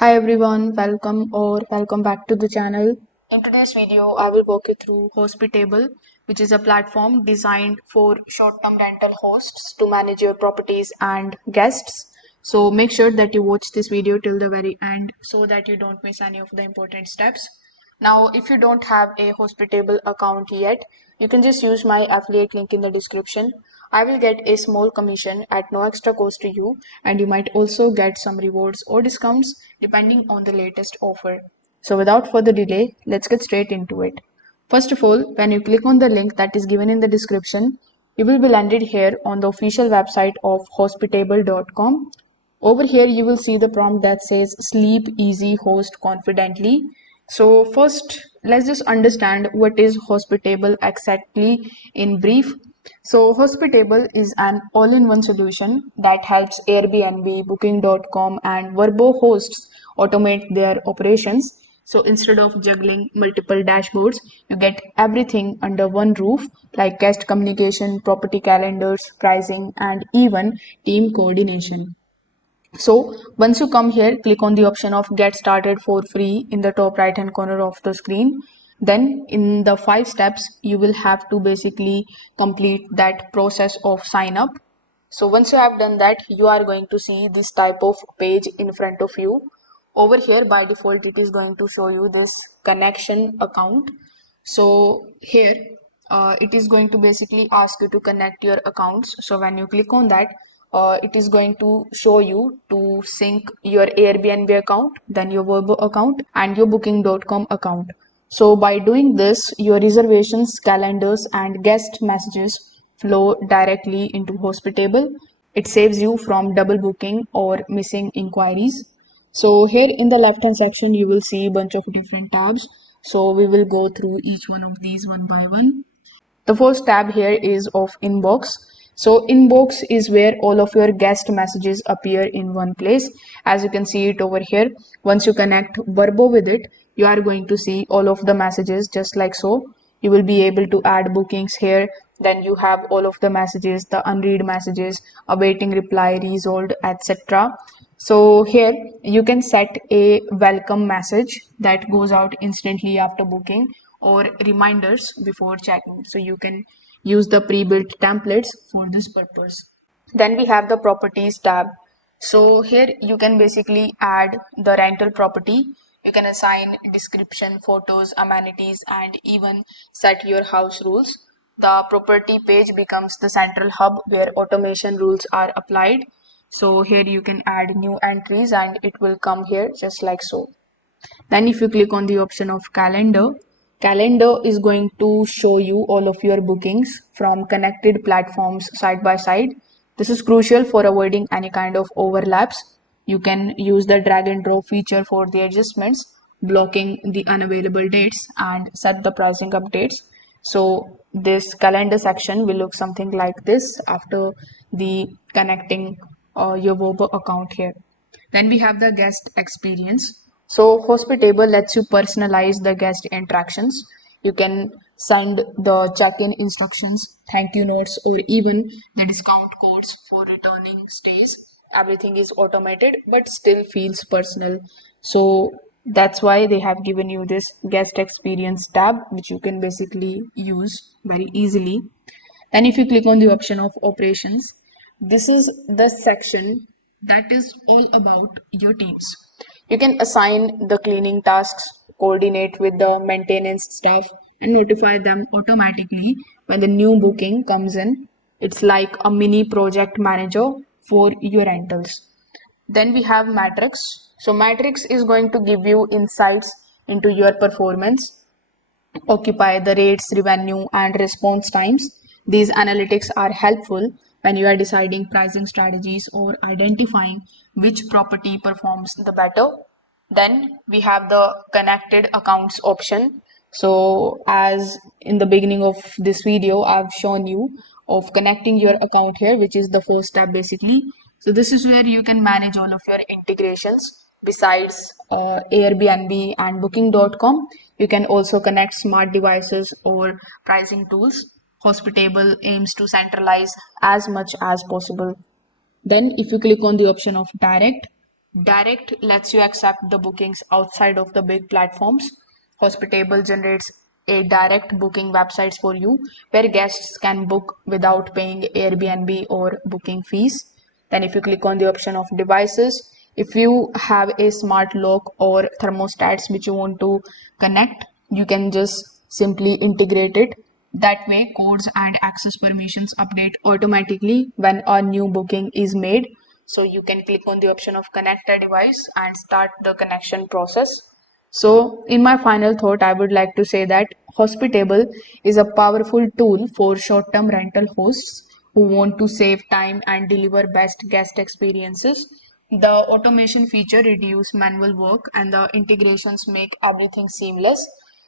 Hi everyone, welcome back to the channel. In today's video, I will walk you through Hospitable, which is a platform designed for short-term rental hosts to manage your properties and guests. So make sure that you watch this video till the very end so that you don't miss any of the important steps. Now, if you don't have a Hospitable account yet, you can just use my affiliate link in the description. I will get a small commission at no extra cost to you, and you might also get some rewards or discounts depending on the latest offer. So, without further delay, let's get straight into it. First of all, when you click on the link that is given in the description, you will be landed here on the official website of hospitable.com. Over here, you will see the prompt that says sleep easy, host confidently. So first, let's just understand what is Hospitable exactly in brief. So Hospitable is an all-in-one solution that helps Airbnb, Booking.com and Vrbo hosts automate their operations. So instead of juggling multiple dashboards, you get everything under one roof like guest communication, property calendars, pricing, and even team coordination. So once you come here, click on the option of get started for free in the top right hand corner of the screen. Then in the 5 steps, you will have to basically complete that process of sign up. So once you have done that, you are going to see this type of page in front of you. Over here by default, it is going to show you this connection account. So here it is going to basically ask you to connect your accounts. So when you click on that, it is going to show you to sync your Airbnb account, then your Vrbo account and your booking.com account. So by doing this, your reservations, calendars and guest messages flow directly into Hospitable. It saves you from double booking or missing inquiries. So here in the left hand section, you will see a bunch of different tabs. So we will go through each one of these one by one. The first tab here is of inbox. So inbox is where all of your guest messages appear in one place. As you can see it over here, once you connect Vrbo with it, you are going to see all of the messages just like so. You will be able to add bookings here. Then you have all of the messages, the unread messages, awaiting reply, resolved, etc. So here you can set a welcome message that goes out instantly after booking or reminders before checking. So you can use the pre-built templates for this purpose. Then we have the properties tab. So here you can basically add the rental property. You can assign description, photos, amenities, and even set your house rules. The property page becomes the central hub where automation rules are applied. So here you can add new entries and it will come here just like so. Then if you click on the option of calendar is going to show you all of your bookings from connected platforms side by side. This is crucial for avoiding any kind of overlaps. You can use the drag and drop feature for the adjustments, blocking the unavailable dates and set the pricing updates. So this calendar section will look something like this after the connecting your Vrbo account here. Then we have the guest experience. So Hospitable lets you personalize the guest interactions. You can send the check-in instructions, thank you notes, or even the discount codes for returning stays. Everything is automated but still feels personal. So that's why they have given you this guest experience tab, which you can basically use very easily. Then if you click on the option of operations, this is the section that is all about your teams. You can assign the cleaning tasks, coordinate with the maintenance staff, and notify them automatically when the new booking comes in. It's like a mini project manager for your rentals. Then we have Matrix. So Matrix is going to give you insights into your performance, occupy the rates, revenue, and response times. These analytics are helpful when you are deciding pricing strategies or identifying which property performs the better. Then we have the connected accounts option. So as in the beginning of this video, I've shown you of connecting your account here, which is the first step basically. So this is where you can manage all of your integrations. Besides Airbnb and booking.com, you can also connect smart devices or pricing tools. Hospitable aims to centralize as much as possible. Then if you click on the option of direct, Direct lets you accept the bookings outside of the big platforms. Hospitable generates a direct booking websites for you where guests can book without paying Airbnb or booking fees. Then if you click on the option of devices, if you have a smart lock or thermostats which you want to connect, you can just simply integrate it. That way, codes and access permissions update automatically when a new booking is made. So you can click on the option of connect a device and start the connection process. So in my final thought, I would like to say that Hospitable is a powerful tool for short-term rental hosts who want to save time and deliver best guest experiences. The automation feature reduce manual work and the integrations make everything seamless.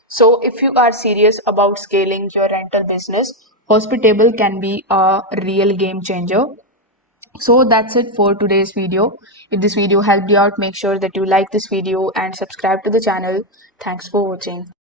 So if you are serious about scaling your rental business, Hospitable can be a real game changer. So that's it for today's video. If this video helped you out, make sure that you like this video and subscribe to the channel. Thanks for watching.